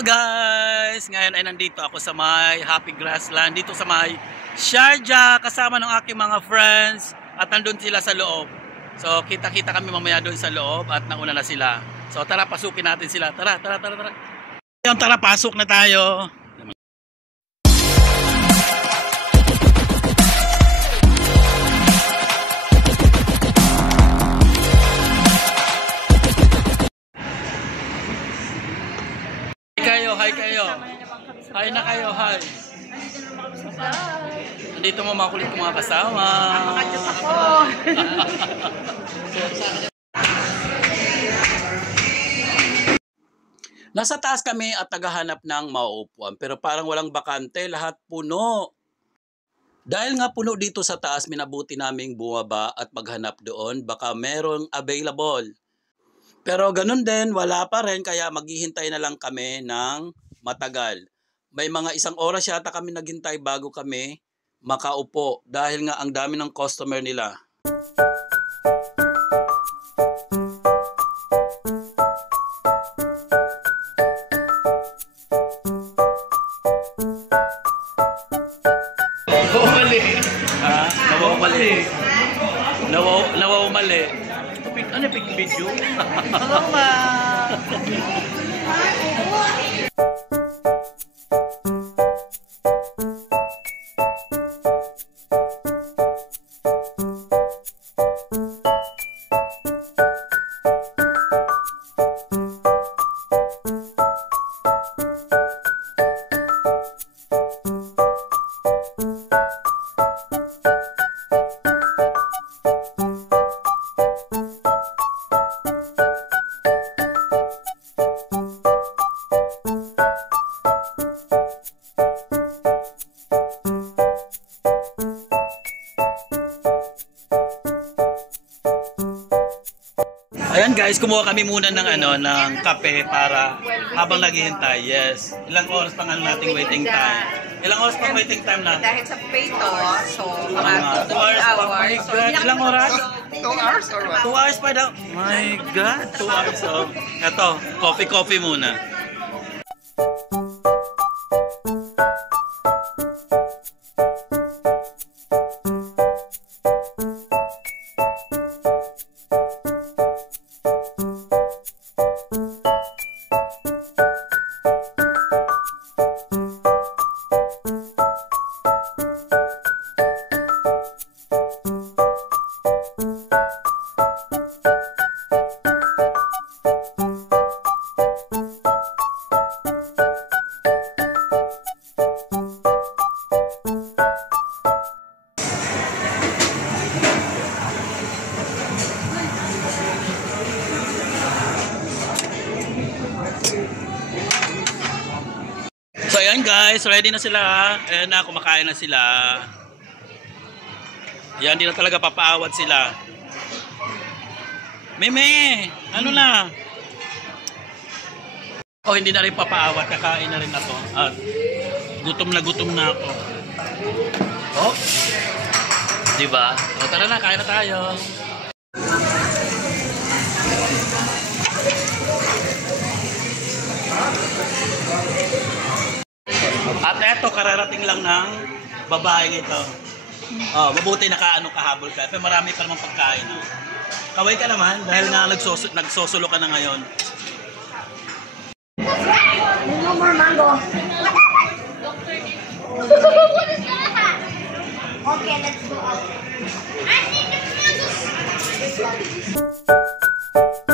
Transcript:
Guys, ngayon ay nandito ako sa may Happy Grassland dito sa may Sharjah kasama ng aking mga friends at nandun sila sa loob. So kita-kita kami mamaya doon sa loob at nauna na sila. So tara, pasukin natin sila. Tara. Tara, pasok na tayo. Hi na kayo, hi. Nandito mo mga kulit kong mga kasama. Nasa taas kami at naghahanap ng mauupuan pero parang walang bakante, lahat puno. Dahil nga puno dito sa taas, minabuti naming bumaba at maghanap doon, baka merong available. Pero ganun din, wala pa rin, kaya maghihintay na lang kami ng matagal. May mga 1 oras yata kami naghintay bago kami makaupo dahil nga ang dami ng customer nila. Nawawmali. Ano yung video? Ayan guys, kumuha kami muna ng ng kape para habang naghihintay. Yes. Ilang oras pang nating waiting time? Ilang oras pang waiting time natin? Dahil sa peto, so mga 2 hours. So, ilang oras? 2 hours or what? 2 hours pa daw. My God, 2 hours. So, ito, coffee muna. So ayan guys, ready na sila. Ayan na, kumakain na sila. Yan, di na talaga papaawat sila. Meme, ano na? Oh, hindi na rin papaawat, kakain na rin ako. At gutom na ako. Oh, diba? So tara na, kain na tayo. At eto, kararating lang ng babaeng ito. Oh, mabuti nakahabol ka. Pero marami pa namang pagkain. No? Kaway ka naman dahil na nagsosolo ka na ngayon. No more mango. Okay, let's go out. I need the mango.